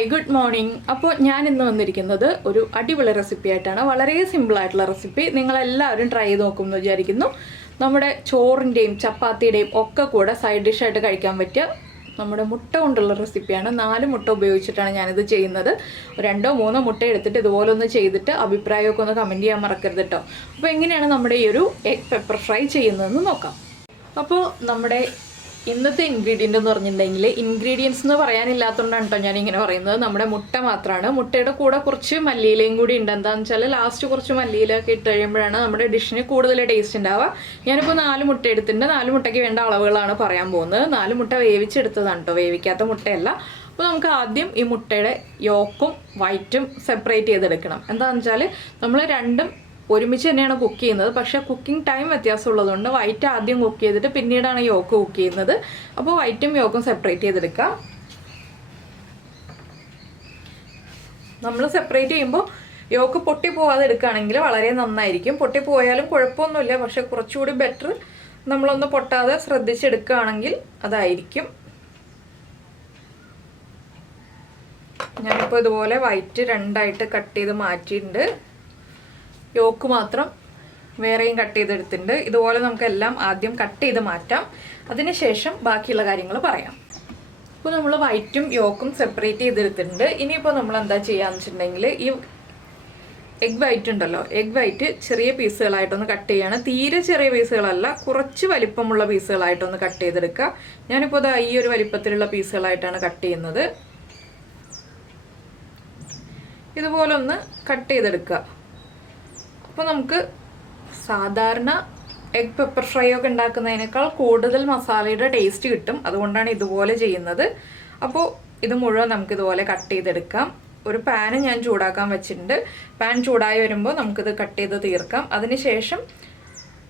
Hi good morning. അപ്പോൾ ഞാൻ ഇന്ന് വന്നിരിക്കുന്നത് ഒരു അടിപൊളി റെസിപ്പി ആയിട്ടാണ്. വളരെ സിമ്പിളായിട്ടുള്ള റെസിപ്പി, നിങ്ങളെല്ലാവരും ട്രൈ ചെയ്ത് നോക്കുമെന്ന് വിചാരിക്കുന്നു. നമ്മുടെ ചോറിൻ്റെയും ചപ്പാത്തിയുടെയും ഒക്കെ കൂടെ സൈഡ് ഡിഷായിട്ട് കഴിക്കാൻ പറ്റിയ നമ്മുടെ മുട്ട കൊണ്ടുള്ള റെസിപ്പിയാണ്. 4 മുട്ട ഉപയോഗിച്ചിട്ടാണ് ഞാനിത് ചെയ്യുന്നത്. 2-3 മുട്ട എടുത്തിട്ട് ഇതുപോലെ ഒന്ന് ചെയ്തിട്ട് അഭിപ്രായമൊക്കെ ഒന്ന് കമൻറ്റ് ചെയ്യാൻ മറക്കരുത് കേട്ടോ. അപ്പോൾ എങ്ങനെയാണ് നമ്മുടെ ഈ ഒരു എഗ് പെപ്പർ ഫ്രൈ ചെയ്യുന്നതെന്ന് നോക്കാം. അപ്പോൾ നമ്മുടെ ഇന്നത്തെ ഇൻഗ്രീഡിയൻ്റ് എന്ന് പറഞ്ഞിട്ടുണ്ടെങ്കിൽ, ഇൻഗ്രീഡിയൻസ് എന്ന് പറയാനില്ലാത്തതുകൊണ്ടാണ് കേട്ടോ ഞാനിങ്ങനെ പറയുന്നത്. നമ്മുടെ മുട്ട മാത്രമാണ്. മുട്ടയുടെ കൂടെ കുറച്ച് മല്ലിയിലയും കൂടി ഉണ്ട്. എന്താണെന്ന് വെച്ചാൽ ലാസ്റ്റ് കുറച്ച് മല്ലിയിലൊക്കെ ഇട്ട് കഴിയുമ്പോഴാണ് നമ്മുടെ ഡിഷിന് കൂടുതൽ ടേസ്റ്റ് ഉണ്ടാവുക. ഞാനിപ്പോൾ 4 മുട്ട എടുത്തിട്ടുണ്ട്. 4 മുട്ടയ്ക്ക് വേണ്ട അളവുകളാണ് പറയാൻ പോകുന്നത്. 4 മുട്ട വേവിച്ചെടുത്തതാണ് കേട്ടോ, വേവിക്കാത്ത മുട്ടയല്ല. അപ്പോൾ നമുക്ക് ആദ്യം ഈ മുട്ടയുടെ യോക്കും വൈറ്റും സെപ്പറേറ്റ് ചെയ്തെടുക്കണം. എന്താണെന്ന് വെച്ചാൽ നമ്മൾ രണ്ടും ഒരുമിച്ച് തന്നെയാണ് കുക്ക് ചെയ്യുന്നത്, പക്ഷേ കുക്കിംഗ് ടൈം വ്യത്യാസമുള്ളതുകൊണ്ട് വൈറ്റ് ആദ്യം കുക്ക് ചെയ്തിട്ട് പിന്നീടാണ് യോക്ക് കുക്ക് ചെയ്യുന്നത്. അപ്പോൾ വൈറ്റും യോക്കും സെപ്പറേറ്റ് ചെയ്തെടുക്കാം. നമ്മൾ സെപ്പറേറ്റ് ചെയ്യുമ്പോൾ യോക്ക് പൊട്ടിപ്പോവാതെ എടുക്കുകയാണെങ്കിൽ വളരെ നന്നായിരിക്കും. പൊട്ടിപ്പോയാലും കുഴപ്പമൊന്നുമില്ല, പക്ഷെ കുറച്ചുകൂടി ബെറ്റർ നമ്മളൊന്ന് പൊട്ടാതെ ശ്രദ്ധിച്ചെടുക്കുകയാണെങ്കിൽ അതായിരിക്കും. ഞാനിപ്പോൾ ഇതുപോലെ വൈറ്റ് 2ആയിട്ട് കട്ട് ചെയ്ത് മാറ്റിയിട്ടുണ്ട്. യോക്ക് മാത്രം വേറെയും കട്ട് ചെയ്തെടുത്തിട്ടുണ്ട്. ഇതുപോലെ നമുക്കെല്ലാം ആദ്യം കട്ട് ചെയ്ത് മാറ്റാം, അതിനുശേഷം ബാക്കിയുള്ള കാര്യങ്ങൾ പറയാം. ഇപ്പോൾ നമ്മൾ വൈറ്റും യോക്കും സെപ്പറേറ്റ് ചെയ്തെടുത്തിട്ടുണ്ട്. ഇനിയിപ്പോൾ നമ്മൾ എന്താ ചെയ്യാന്ന് വെച്ചിട്ടുണ്ടെങ്കിൽ, ഈ എഗ് വൈറ്റ് ഉണ്ടല്ലോ, എഗ് വൈറ്റ് ചെറിയ പീസുകളായിട്ടൊന്ന് കട്ട് ചെയ്യാണ്. തീരെ ചെറിയ പീസുകളല്ല, കുറച്ച് വലിപ്പമുള്ള പീസുകളായിട്ടൊന്ന് കട്ട് ചെയ്തെടുക്കുക. ഞാനിപ്പോൾ ഇതാ ഈ ഒരു വലിപ്പത്തിലുള്ള പീസുകളായിട്ടാണ് കട്ട് ചെയ്യുന്നത്. ഇതുപോലെ ഒന്ന് കട്ട് ചെയ്തെടുക്കുക. അപ്പോൾ നമുക്ക് സാധാരണ എഗ് പെപ്പർ ഫ്രൈ ഒക്കെ ഉണ്ടാക്കുന്നതിനേക്കാൾ കൂടുതൽ മസാലയുടെ ടേസ്റ്റ് കിട്ടും. അതുകൊണ്ടാണ് ഇതുപോലെ ചെയ്യുന്നത്. അപ്പോൾ ഇത് മുഴുവൻ നമുക്കിതുപോലെ കട്ട് ചെയ്തെടുക്കാം. ഒരു പാന് ഞാൻ ചൂടാക്കാൻ വെച്ചിട്ടുണ്ട്. പാൻ ചൂടായി വരുമ്പോൾ നമുക്കിത് കട്ട് ചെയ്ത് തീർക്കാം. അതിനുശേഷം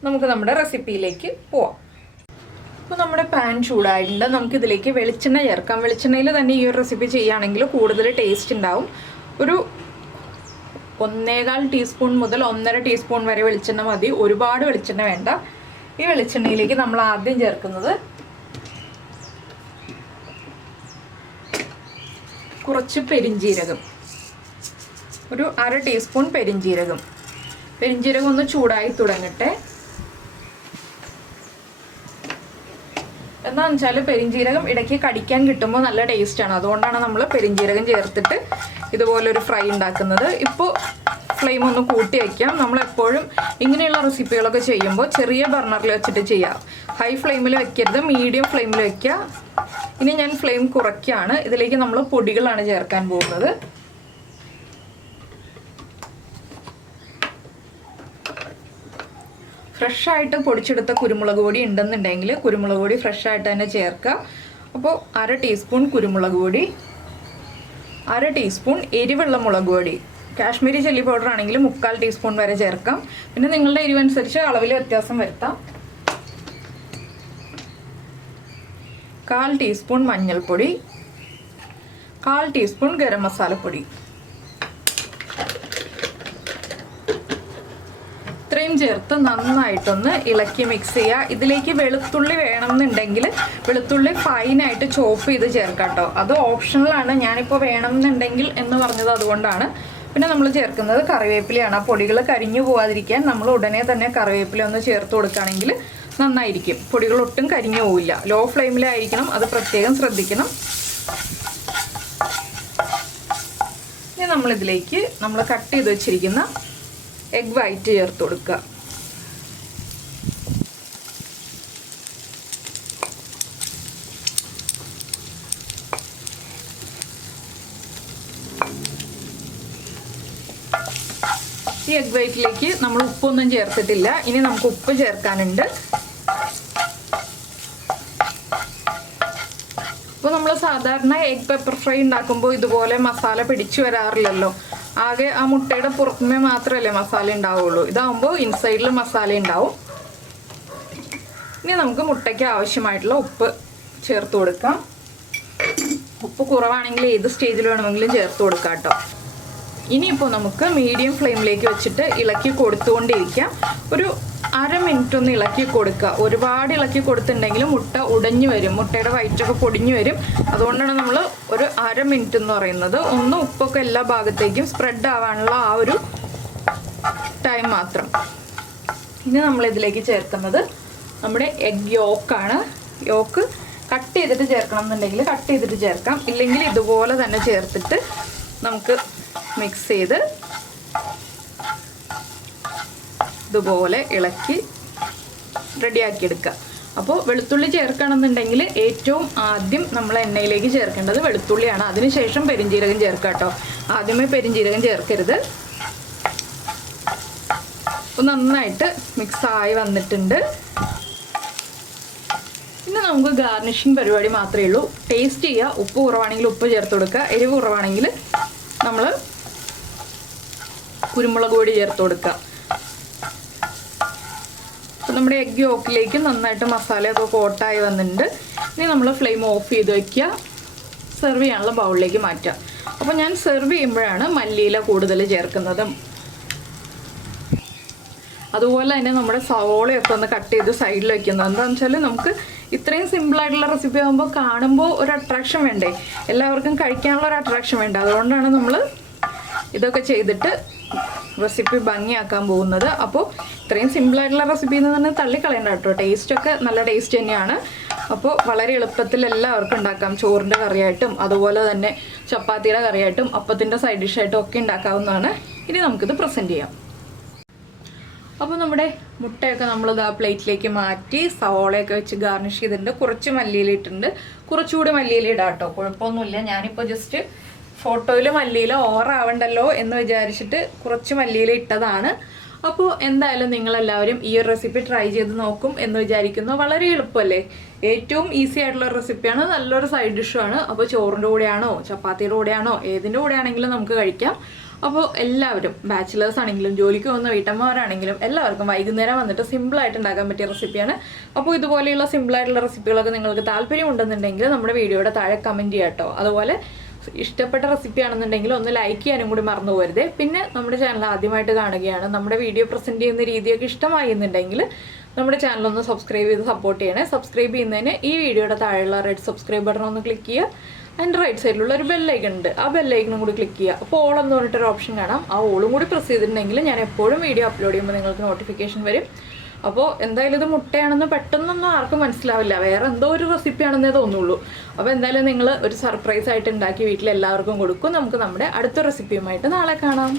നമുക്ക് നമ്മുടെ റെസിപ്പിയിലേക്ക് പോവാം. അപ്പോൾ നമ്മുടെ പാൻ ചൂടായിട്ടുണ്ട്. നമുക്കിതിലേക്ക് വെളിച്ചെണ്ണ ചേർക്കാം. വെളിച്ചെണ്ണയിൽ തന്നെ ഈ ഒരു റെസിപ്പി ചെയ്യുകയാണെങ്കിൽ കൂടുതൽ ടേസ്റ്റ് ഉണ്ടാവും. ഒരു 1.25 ടീസ്പൂൺ മുതൽ 1.5 ടീസ്പൂൺ വരെ വെളിച്ചെണ്ണ മതി. ഒരുപാട് വെളിച്ചെണ്ണ വേണ്ട. ഈ വെളിച്ചെണ്ണയിലേക്ക് നമ്മൾ ആദ്യം ചേർക്കുന്നത് കുറച്ച് പെരിഞ്ജീരകം, ഒരു 1/2 ടീസ്പൂൺ പെരിഞ്ജീരകം. പെരിഞ്ജീരകം ഒന്ന് ചൂടായി തുടങ്ങട്ടെ. എന്താണെന്ന് വെച്ചാൽ പെരിഞ്ജീരകം ഇടയ്ക്ക് കടിക്കാൻ കിട്ടുമ്പോൾ നല്ല ടേസ്റ്റാണ്. അതുകൊണ്ടാണ് നമ്മൾ പെരിഞ്ജീരകം ചേർത്തിട്ട് ഇതുപോലൊരു ഫ്രൈ ഉണ്ടാക്കുന്നത്. ഇപ്പോൾ ഫ്ലെയിം ഒന്ന് കൂട്ടി വയ്ക്കാം. നമ്മളെപ്പോഴും ഇങ്ങനെയുള്ള റെസിപ്പികളൊക്കെ ചെയ്യുമ്പോൾ ചെറിയ ബർണറിൽ വെച്ചിട്ട് ചെയ്യാം. ഹൈ ഫ്ലെയിമിൽ വെക്കരുത്, മീഡിയം ഫ്ലെയിമിൽ വെക്കുക. ഇനി ഞാൻ ഫ്ലെയിം കുറയ്ക്കുകയാണ്. ഇതിലേക്ക് നമ്മൾ പൊടികളാണ് ചേർക്കാൻ പോകുന്നത്. ഫ്രഷായിട്ട് പൊടിച്ചെടുത്ത കുരുമുളക് പൊടി ഉണ്ടെന്നുണ്ടെങ്കിൽ കുരുമുളക് പൊടി ഫ്രഷായിട്ട് തന്നെ ചേർക്കുക. അപ്പോൾ 1/2 ടീസ്പൂൺ കുരുമുളക് പൊടി, 1/2 ടീസ്പൂൺ എരിവുള്ള മുളക് പൊടി. കാശ്മീരി ചില്ലി പൗഡർ ആണെങ്കിൽ 3/4 ടീസ്പൂൺ വരെ ചേർക്കാം. പിന്നെ നിങ്ങളുടെ എരിവനുസരിച്ച് അളവിൽ വ്യത്യാസം വരുത്താം. 1/4 ടീസ്പൂൺ മഞ്ഞൾപ്പൊടി, 1/4 ടീസ്പൂൺ ഗരം മസാലപ്പൊടി. ഇത്രയും ചേർത്ത് നന്നായിട്ടൊന്ന് ഇളക്കി മിക്സ് ചെയ്യുക. ഇതിലേക്ക് വെളുത്തുള്ളി വേണമെന്നുണ്ടെങ്കിൽ വെളുത്തുള്ളി ഫൈനായിട്ട് ചോപ്പ് ചെയ്ത് ചേർക്കാം കേട്ടോ. അത് ഓപ്ഷണലാണ്. ഞാനിപ്പോൾ വേണമെന്നുണ്ടെങ്കിൽ എന്ന് പറഞ്ഞത് അതുകൊണ്ടാണ്. പിന്നെ നമ്മൾ ചേർക്കുന്നത് കറിവേപ്പിലയാണ്. ആ പൊടികൾ കരിഞ്ഞു പോകാതിരിക്കാൻ നമ്മൾ ഉടനെ തന്നെ കറിവേപ്പില ഒന്ന് ചേർത്ത് കൊടുക്കുകയാണെങ്കിൽ നന്നായിരിക്കും. പൊടികൾ ഒട്ടും കരിഞ്ഞു പോവില്ല. ലോ ഫ്ലെയിമിലായിരിക്കണം, അത് പ്രത്യേകം ശ്രദ്ധിക്കണം. ഇനി നമ്മളിതിലേക്ക് നമ്മൾ കട്ട് ചെയ്ത് വെച്ചിരിക്കുന്ന എഗ് വൈറ്റ് ചേർത്ത് കൊടുക്കുക. ഈ എഗ് വൈറ്റിലേക്ക് നമ്മൾ ഉപ്പൊന്നും ചേർത്തിട്ടില്ല. ഇനി നമുക്ക് ഉപ്പ് ചേർക്കാനുണ്ട്. ഇപ്പോൾ നമ്മൾ സാധാരണ എഗ് പെപ്പർ ഫ്രൈ ഉണ്ടാക്കുമ്പോൾ ഇതുപോലെ മസാല പിടിച്ചു വരാറില്ലല്ലോ. ആകെ ആ മുട്ടയുടെ പുറമേ മാത്രമല്ലേ മസാല ഉണ്ടാവുള്ളൂ. ഇതാവുമ്പോൾ ഇൻസൈഡിൽ മസാല ഉണ്ടാവും. ഇനി നമുക്ക് മുട്ടയ്ക്ക് ആവശ്യമായിട്ടുള്ള ഉപ്പ് ചേർത്ത് കൊടുക്കാം. ഉപ്പ് കുറവാണെങ്കിൽ ഏത് സ്റ്റേജിൽ വേണമെങ്കിലും ചേർത്ത് കൊടുക്കാം കേട്ടോ. ഇനിയിപ്പോൾ നമുക്ക് മീഡിയം ഫ്ലെയിമിലേക്ക് വെച്ചിട്ട് ഇളക്കി കൊടുത്തുകൊണ്ടിരിക്കാം. ഒരു അര മിനിറ്റ് ഒന്ന് ഇളക്കി കൊടുക്കുക. ഒരുപാട് ഇളക്കി കൊടുത്തിട്ടുണ്ടെങ്കിൽ മുട്ട ഉടഞ്ഞു വരും, മുട്ടയുടെ വയറ്റൊക്കെ പൊടിഞ്ഞു വരും. അതുകൊണ്ടാണ് നമ്മൾ ഒരു അര മിനിറ്റ് എന്ന് പറയുന്നത്. ഒന്ന് ഉപ്പൊക്കെ എല്ലാ ഭാഗത്തേക്കും സ്പ്രെഡ് ആവാനുള്ള ആ ഒരു ടൈം മാത്രം. ഇനി നമ്മൾ ഇതിലേക്ക് ചേർക്കുന്നത് നമ്മുടെ എഗ് യോക്കാണ്. യോക്ക് കട്ട് ചെയ്തിട്ട് ചേർക്കണം എന്നുണ്ടെങ്കിൽ കട്ട് ചെയ്തിട്ട് ചേർക്കാം, ഇല്ലെങ്കിൽ ഇതുപോലെ തന്നെ ചേർത്തിട്ട് നമുക്ക് മിക്സ് ചെയ്ത് ഇതുപോലെ ഇളക്കി റെഡിയാക്കി എടുക്കുക. അപ്പോൾ വെളുത്തുള്ളി ചേർക്കണമെന്നുണ്ടെങ്കിൽ ഏറ്റവും ആദ്യം നമ്മൾ എണ്ണയിലേക്ക് ചേർക്കേണ്ടത് വെളുത്തുള്ളിയാണ്. അതിനുശേഷം പെരിഞ്ജീരകം ചേർക്കുക കേട്ടോ. ആദ്യമേ പെരിഞ്ജീരകം ചേർക്കരുത്. അപ്പോൾ നന്നായിട്ട് മിക്സായി വന്നിട്ടുണ്ട്. പിന്നെ നമുക്ക് ഗാർണിഷിങ് പരിപാടി മാത്രമേ ഉള്ളൂ. ടേസ്റ്റ് ചെയ്യുക. ഉപ്പ് കുറവാണെങ്കിൽ ഉപ്പ് ചേർത്ത് കൊടുക്കുക, എരിവ് കുറവാണെങ്കിൽ നമ്മൾ കുരുമുളക് പൊടി ചേർത്ത് കൊടുക്കുക. അപ്പോൾ നമ്മുടെ എഗ് യോക്കിലേക്ക് നന്നായിട്ട് മസാലയൊക്കെ കോട്ടായി വന്നിട്ടുണ്ട്. ഇനി നമ്മൾ ഫ്ലെയിം ഓഫ് ചെയ്ത് വയ്ക്കുക, സെർവ് ചെയ്യാനുള്ള ബൗളിലേക്ക് മാറ്റുക. അപ്പോൾ ഞാൻ സെർവ് ചെയ്യുമ്പോഴാണ് മല്ലിയില കൂടുതൽ ചേർക്കുന്നത്. അതുപോലെ തന്നെ നമ്മുടെ സവോളയൊക്കെ ഒന്ന് കട്ട് ചെയ്ത് സൈഡിൽ വയ്ക്കുന്നത്. എന്താണെന്ന് വെച്ചാൽ നമുക്ക് ഇത്രയും സിമ്പിളായിട്ടുള്ള റെസിപ്പി ആകുമ്പോൾ കാണുമ്പോൾ ഒരു അട്രാക്ഷൻ വേണ്ടേ, എല്ലാവർക്കും കഴിക്കാനുള്ള ഒരു അട്രാക്ഷൻ വേണ്ട. അതുകൊണ്ടാണ് നമ്മൾ ഇതൊക്കെ ചെയ്തിട്ട് റെസിപ്പി ഭംഗിയാക്കാൻ പോകുന്നത്. അപ്പോൾ ഇത്രയും സിമ്പിളായിട്ടുള്ള റെസിപ്പി എന്ന് പറഞ്ഞാൽ തള്ളിക്കളയണ്ട കേട്ടോ. ടേസ്റ്റൊക്കെ നല്ല ടേസ്റ്റ് തന്നെയാണ്. അപ്പോൾ വളരെ എളുപ്പത്തിൽ എല്ലാവർക്കും ഉണ്ടാക്കാം. ചോറിൻ്റെ കറിയായിട്ടും അതുപോലെ തന്നെ ചപ്പാത്തിയുടെ കറിയായിട്ടും അപ്പത്തിൻ്റെ സൈഡ് ഡിഷായിട്ടും ഒക്കെ ഉണ്ടാക്കാവുന്നതാണ്. ഇനി നമുക്കിത് പ്രസൻറ്റ് ചെയ്യാം. അപ്പോൾ നമ്മുടെ മുട്ടയൊക്കെ നമ്മളിത് ആ പ്ലേറ്റിലേക്ക് മാറ്റി സവോളയൊക്കെ വെച്ച് ഗാർണിഷ് ചെയ്തിട്ടുണ്ട്. കുറച്ച് മല്ലിയില ഇട്ടിട്ടുണ്ട്. കുറച്ചുകൂടി മല്ലിയില ഇടാം കേട്ടോ, കുഴപ്പമൊന്നുമില്ല. ഞാനിപ്പോൾ ജസ്റ്റ് ഫോട്ടോയിൽ മല്ലിയില ഓവറാവണ്ടല്ലോ എന്ന് വിചാരിച്ചിട്ട് കുറച്ച് മല്ലിയില ഇട്ടതാണ്. അപ്പോൾ എന്തായാലും നിങ്ങളെല്ലാവരും ഈ ഒരു റെസിപ്പി ട്രൈ ചെയ്ത് നോക്കും എന്ന് വിചാരിക്കുന്നു. വളരെ എളുപ്പമല്ലേ, ഏറ്റവും ഈസി ആയിട്ടുള്ള റെസിപ്പിയാണ്, നല്ലൊരു സൈഡ് ഡിഷുമാണ്. അപ്പോൾ ചോറിൻ്റെ കൂടെയാണോ ചപ്പാത്തിയുടെ കൂടെയാണോ ഏതിൻ്റെ കൂടെയാണെങ്കിലും നമുക്ക് കഴിക്കാം. അപ്പോൾ എല്ലാവരും ബാച്ചിലേഴ്സ് ആണെങ്കിലും ജോലിക്ക് പോകുന്ന വീട്ടമ്മമാരാണെങ്കിലും എല്ലാവർക്കും വൈകുന്നേരം വന്നിട്ട് സിമ്പിളായിട്ട് ഉണ്ടാക്കാൻ പറ്റിയ റെസിപ്പിയാണ്. അപ്പോൾ ഇതുപോലെയുള്ള സിമ്പിളായിട്ടുള്ള റെസിപ്പികളൊക്കെ നിങ്ങൾക്ക് താല്പര്യം ഉണ്ടെന്നുണ്ടെങ്കിൽ നമ്മുടെ വീഡിയോയുടെ താഴെ കമൻറ്റ് ചെയ്യാം കേട്ടോ. അതുപോലെ ഇഷ്ടപ്പെട്ട റെസിപ്പി ആണെന്നുണ്ടെങ്കിൽ ഒന്ന് ലൈക്ക് ചെയ്യാനും കൂടി മറന്നു പോകരുത്. പിന്നെ നമ്മുടെ ചാനൽ ആദ്യമായിട്ട് കാണുകയാണ്, നമ്മുടെ വീഡിയോ പ്രസൻറ്റ് ചെയ്യുന്ന രീതിയൊക്കെ ഇഷ്ടമായി എന്നുണ്ടെങ്കിൽ നമ്മുടെ ചാനലൊന്ന് സബ്സ്ക്രൈബ് ചെയ്ത് സപ്പോർട്ട് ചെയ്യണേ. സബ്സ്ക്രൈബ് ചെയ്യുന്നതിന് ഈ വീഡിയോയുടെ താഴെയുള്ള റെഡ് സബ്സ്ക്രൈബ് ബട്ടൺ ഒന്ന് ക്ലിക്ക് ചെയ്യുക. അതിൻ്റെ റൈറ്റ് സൈഡിലുള്ള ഒരു ബെല്ലൈക്കൺ ഉണ്ട്, ആ ബെല്ലൈക്കണും കൂടി ക്ലിക്ക് ചെയ്യുക. അപ്പോൾ ഓൾ എന്ന് പറഞ്ഞിട്ടൊരു ഓപ്ഷൻ കാണാം. ആ ഓളും കൂടി പ്രസ് ചെയ്തിട്ടുണ്ടെങ്കിൽ ഞാൻ എപ്പോഴും വീഡിയോ അപ്ലോഡ് ചെയ്യുമ്പോൾ നിങ്ങൾക്ക് നോട്ടിഫിക്കേഷൻ വരും. അപ്പോൾ എന്തായാലും ഇത് മുട്ടയാണെന്ന് പെട്ടെന്നൊന്നും ആർക്കും മനസ്സിലാവില്ല, വേറെ എന്തോ ഒരു റെസിപ്പിയാണെന്നേ തോന്നുള്ളൂ. അപ്പോൾ എന്തായാലും നിങ്ങൾ ഒരു സർപ്രൈസ് ആയിട്ട് ഉണ്ടാക്കി വീട്ടിൽ എല്ലാവർക്കും കൊടുക്കും. നമുക്ക് നമ്മുടെ അടുത്ത റെസിപ്പിയുമായിട്ട് നാളെ കാണാം.